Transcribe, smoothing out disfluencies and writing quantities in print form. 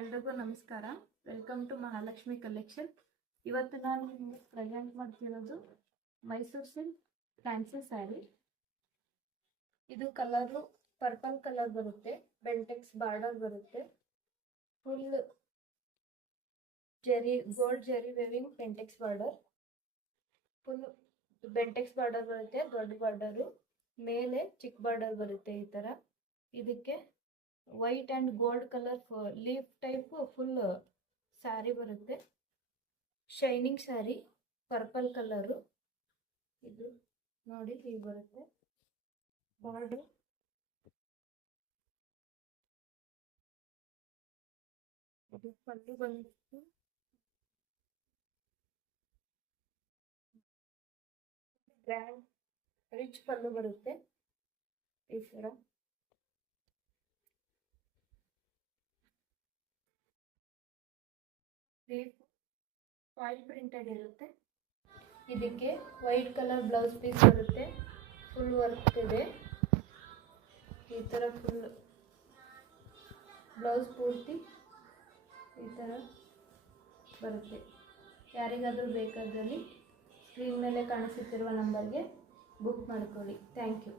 ಎಲ್ರಿಗೂ ನಮಸ್ಕಾರ. Welcome to Mahalakshmi collection. ಇವತ್ತು ನಾನು ನಿಮಗೆ ಪ್ರೆಸೆಂಟ್ ಮಾಡ್ತಿರೋದು ಮೈಸೂರು ಸಿಲ್ಕ್ ಫ್ಯಾನ್ಸಿ ಸ್ಯಾರಿ. ಇದು ಕಲರು ಪರ್ಪಲ್ ಕಲರ್ ಬರುತ್ತೆ, ಬೆಂಟೆಕ್ಸ್ ಬಾರ್ಡರ್ ಬರುತ್ತೆ, full Jerry gold Jerry waving Bentex border, full Bentex border ಬರುತ್ತೆ, ದೊಡ್ಡ ಬಾರ್ಡರು, ಮೇಲೆ ಚಿಕ್ಕ ಬಾರ್ಡರ್ ಬರುತ್ತೆ. ಈ ತರ ಇದಕ್ಕೆ white and gold colour leaf type full sari ಬರುತ್ತೆ. Shining sari, purple colour. ಇದು ನೋಡಿ ಹೀಗೆ ಬರುತ್ತೆ ಬಾರ್ಡರ್. ಇದು ಪಲ್ಲು ಬಂದ್ಬಿಟ್ಟು ಗ್ರ್ಯಾಂಡ್ ರಿಚ್ ಪಲ್ಲು ಬರುತ್ತೆ. ಈ ತರ ಫಾಯಿಲ್ ಪ್ರಿಂಟೆಡ್ ಇರುತ್ತೆ. ಇದಕ್ಕೆ ವೈಟ್ ಕಲರ್ ಬ್ಲೌಸ್ ಪೀಸ್ ಬರುತ್ತೆ, ಫುಲ್ ವರ್ಕ್ ಇದೆ. ಈ ಥರ ಫುಲ್ ಬ್ಲೌಸ್ ಪೂರ್ತಿ ಈ ಥರ ಬರುತ್ತೆ. ಯಾರಿಗಾದರೂ ಬೇಕಾದಲ್ಲಿ ಸ್ಕ್ರೀನ್ ಮೇಲೆ ಕಾಣಿಸುತ್ತಿರುವ ನಂಬರ್ಗೆ ಬುಕ್ ಮಾಡ್ಕೊಳ್ಳಿ. Thank you.